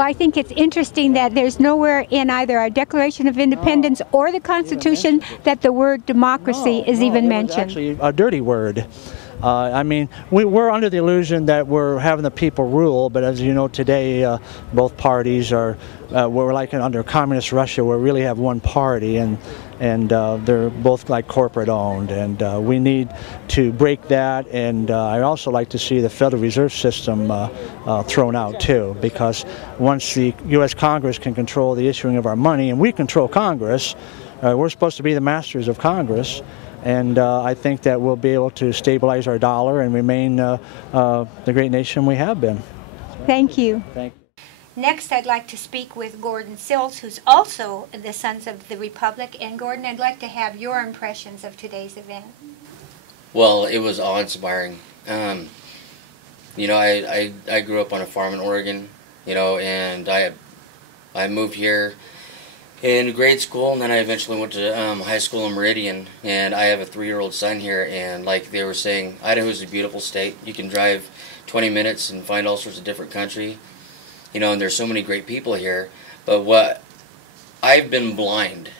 Well, I think it's interesting that there's nowhere in either our Declaration of Independence or the Constitution that the word democracy is even mentioned. Actually, a dirty word. I mean, we're under the illusion that we're having the people rule, but as you know today, both parties are, we're like under communist Russia, where we really have one party, and they're both like corporate owned, and we need to break that. And I also like to see the Federal Reserve System thrown out too, because once the U.S. Congress can control the issuing of our money, and we control Congress, we're supposed to be the masters of Congress. And I think that we'll be able to stabilize our dollar and remain the great nation we have been. Thank you. Thank you. Next, I'd like to speak with Gordon Sills, who's also the Sons of the Republic. And Gordon, I'd like to have your impressions of today's event. Well, it was awe-inspiring. You know, I grew up on a farm in Oregon, you know, and I moved here in grade school, and then I eventually went to high school in Meridian, and I have a 3-year-old son here, and like they were saying, Idaho's a beautiful state. You can drive 20 minutes and find all sorts of different country, you know, and there's so many great people here. But what I've been blind,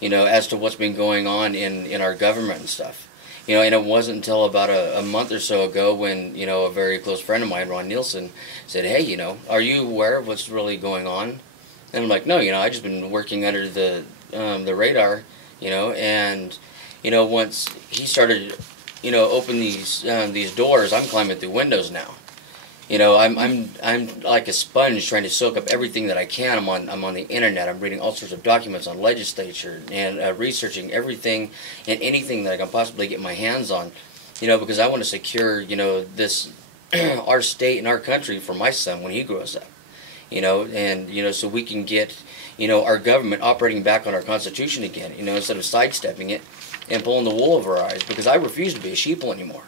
you know, as to what's been going on in our government and stuff. You know, and it wasn't until about a month or so ago when, you know, a very close friend of mine, Ron Nielsen, said, hey, you know, are you aware of what's really going on? And I'm like, no, you know, I just been working under the radar, you know, and, you know, once he started, you know, open these doors, I'm climbing through windows now. You know, I'm like a sponge trying to soak up everything that I can. I'm on the internet. I'm reading all sorts of documents on legislature and researching everything and anything that I can possibly get my hands on. You know, because I want to secure, you know, this our state and our country for my son when he grows up. You know, and, you know, so we can get, you know, our government operating back on our Constitution again, you know, instead of sidestepping it and pulling the wool over our eyes, because I refuse to be a sheeple anymore.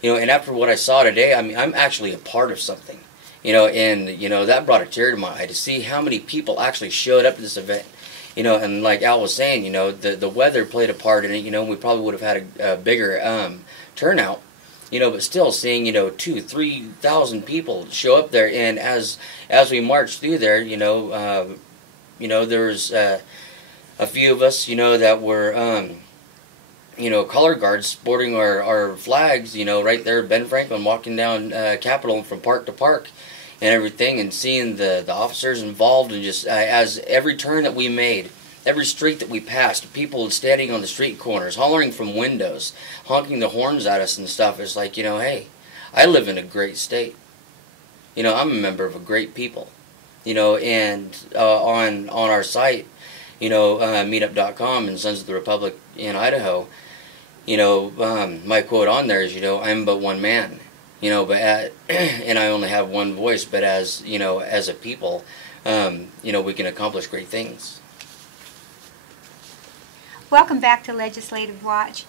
You know, and after what I saw today, I mean, I'm actually a part of something, you know, and, you know, that brought a tear to my eye to see how many people actually showed up to this event. You know, and like Al was saying, you know, the weather played a part in it, you know, we probably would have had a bigger turnout. You know, but still seeing, you know, 2,000-3,000 people show up there, and as we marched through there, you know, there was a few of us, you know, that were, you know, color guards sporting our flags, you know, right there at Ben Franklin, walking down Capitol from park to park and everything, and seeing the officers involved, and just as every turn that we made, every street that we passed, people standing on the street corners, hollering from windows, honking the horns at us and stuff. It's like, you know, hey, I live in a great state. You know, I'm a member of a great people. You know, and on our site, you know, meetup.com and Sons of the Republic in Idaho, you know, my quote on there is, you know, I'm but one man. You know, but and I only have one voice, but as, you know, as a people, you know, we can accomplish great things. Welcome back to Legislative Watch.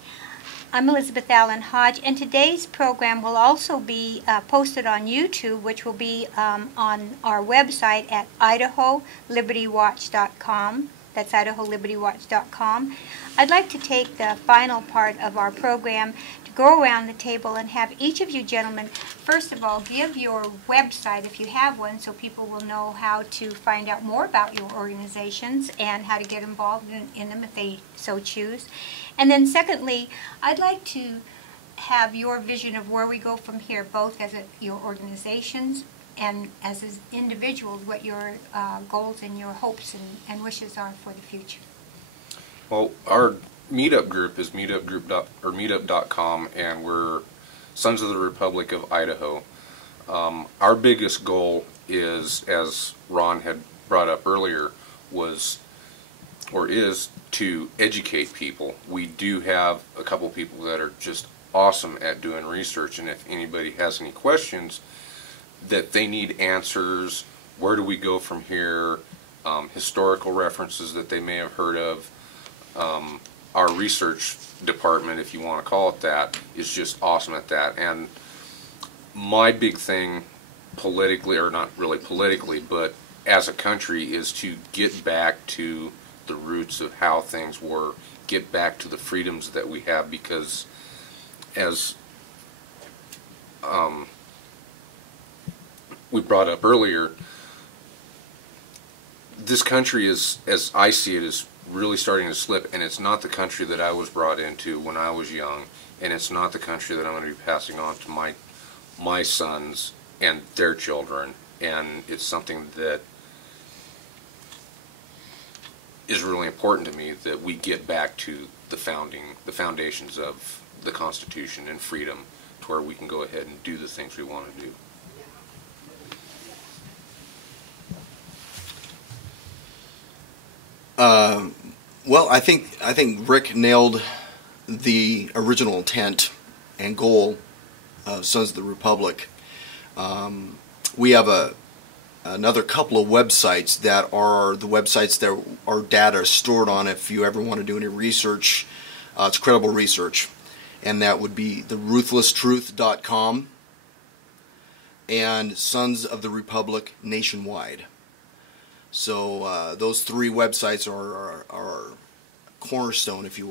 I'm Elizabeth Allen Hodge, and today's program will also be posted on YouTube, which will be on our website at IdahoLibertyWatch.com. That's IdahoLibertyWatch.com. I'd like to take the final part of our program to go around the table and have each of you gentlemen, first of all, give your website if you have one, so people will know how to find out more about your organizations and how to get involved in them if they so choose. And then secondly, I'd like to have your vision of where we go from here, both as your organizations and as individuals, what your goals and your hopes and wishes are for the future. Well, our meetup group is meetup.com, and we're Sons of the Republic of Idaho. Our biggest goal is, as Ron had brought up earlier, is to educate people. We do have a couple people that are just awesome at doing research, and if anybody has any questions that they need answers, where do we go from here, historical references that they may have heard of, our research department, if you want to call it that, is just awesome at that. And my big thing politically, or not really politically, but as a country, is to get back to the roots of how things were, get back to the freedoms that we have, because as we brought up earlier, this country is, as I see it, is really starting to slip, and it's not the country that I was brought into when I was young, and it's not the country that I'm going to be passing on to my sons and their children, and it's something that is really important to me, that we get back to the foundations of the Constitution and freedom, to where we can go ahead and do the things we want to do. Well, I think Rick nailed the original intent and goal of Sons of the Republic. We have another couple of websites that are the websites that our data is stored on if you ever want to do any research. It's credible research, and that would be the ruthlesstruth.com and Sons of the Republic Nationwide. So those three websites are cornerstone, if you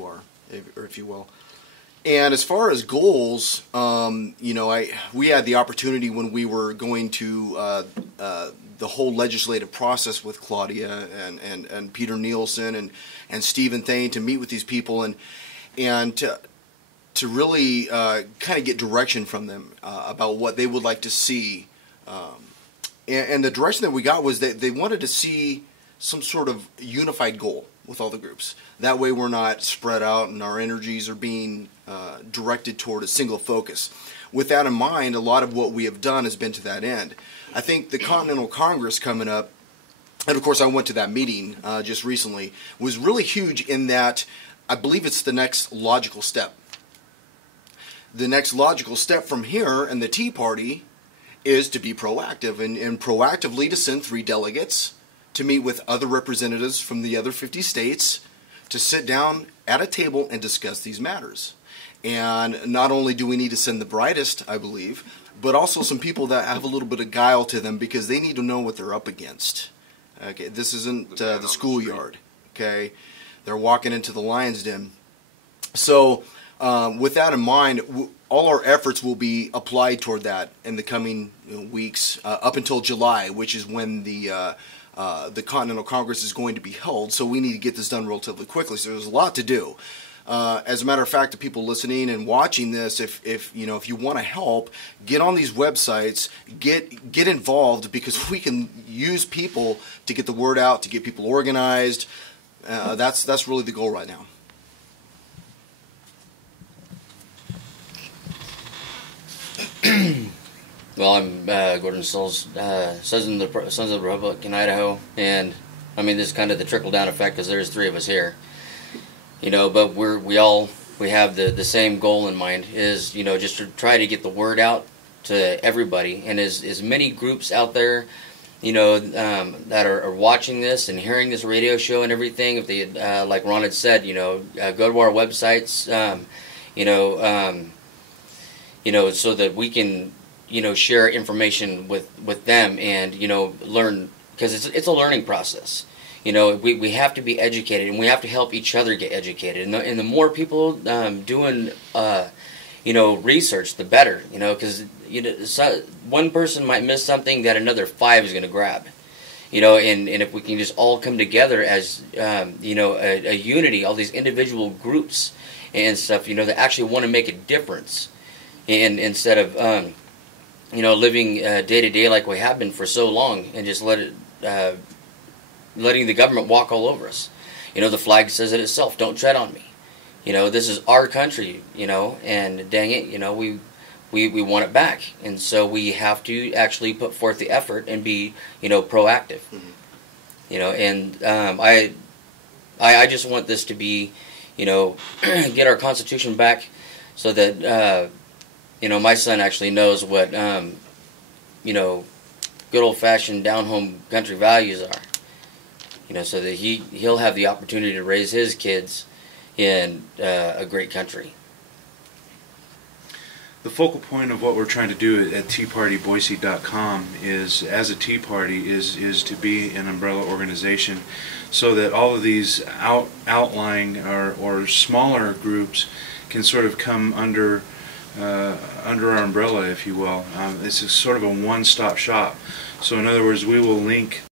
will. And as far as goals, you know, we had the opportunity when we were going to the whole legislative process with Claudia and Peter Nielsen and Stephen Thane to meet with these people and to really kind of get direction from them about what they would like to see. And the direction that we got was that they wanted to see some sort of unified goal with all the groups. That way we're not spread out and our energies are being directed toward a single focus. With that in mind, a lot of what we have done has been to that end. I think the Continental Congress coming up, and of course I went to that meeting just recently, was really huge in that I believe it's the next logical step. The next logical step from here and the Tea Party is to be proactive and proactively to send 3 delegates to meet with other representatives from the other 50 states to sit down at a table and discuss these matters. And not only do we need to send the brightest, I believe, but also some people that have a little bit of guile to them, because they need to know what they're up against. Okay, this isn't the schoolyard. Okay, they're walking into the lion's den. So with that in mind, all our efforts will be applied toward that in the coming weeks, up until July, which is when the Continental Congress is going to be held. So we need to get this done relatively quickly. So there's a lot to do. As a matter of fact, the people listening and watching this, if you want to help, get on these websites, get involved, because we can use people to get the word out, to get people organized. That's really the goal right now. Well, I'm Gordon Sills, Sons of the Republic in Idaho, and I mean, this is kind of the trickle-down effect, because there's 3 of us here, you know. But we have the same goal in mind, is, you know, just to try to get the word out to everybody, and as many groups out there, you know, that are watching this and hearing this radio show and everything. If they, like Ron had said, you know, go to our websites, you know, so that we can, you know, share information with them and, you know, learn, because it's a learning process. You know, we have to be educated, and we have to help each other get educated. And the more people doing, you know, research, the better. You know, because, you know, one person might miss something that another 5 is going to grab. You know, and if we can just all come together as, you know, a unity, all these individual groups and stuff, you know, that actually want to make a difference, and instead of, you know, living day to day like we have been for so long, and just letting the government walk all over us. You know, the flag says it itself, don't tread on me. You know, this is our country, you know, and dang it, you know, we want it back. And so we have to actually put forth the effort and be, you know, proactive. Mm-hmm. You know, and I just want this to be, you know, get our Constitution back, so that, you know, my son actually knows what, you know, good old-fashioned down-home country values are. You know, so that he'll have the opportunity to raise his kids in a great country. The focal point of what we're trying to do at TeaPartyBoise.com is, as a Tea Party, is to be an umbrella organization, so that all of these outlying or smaller groups can sort of come under our umbrella, if you will. It's a sort of a one-stop shop. So in other words, we will link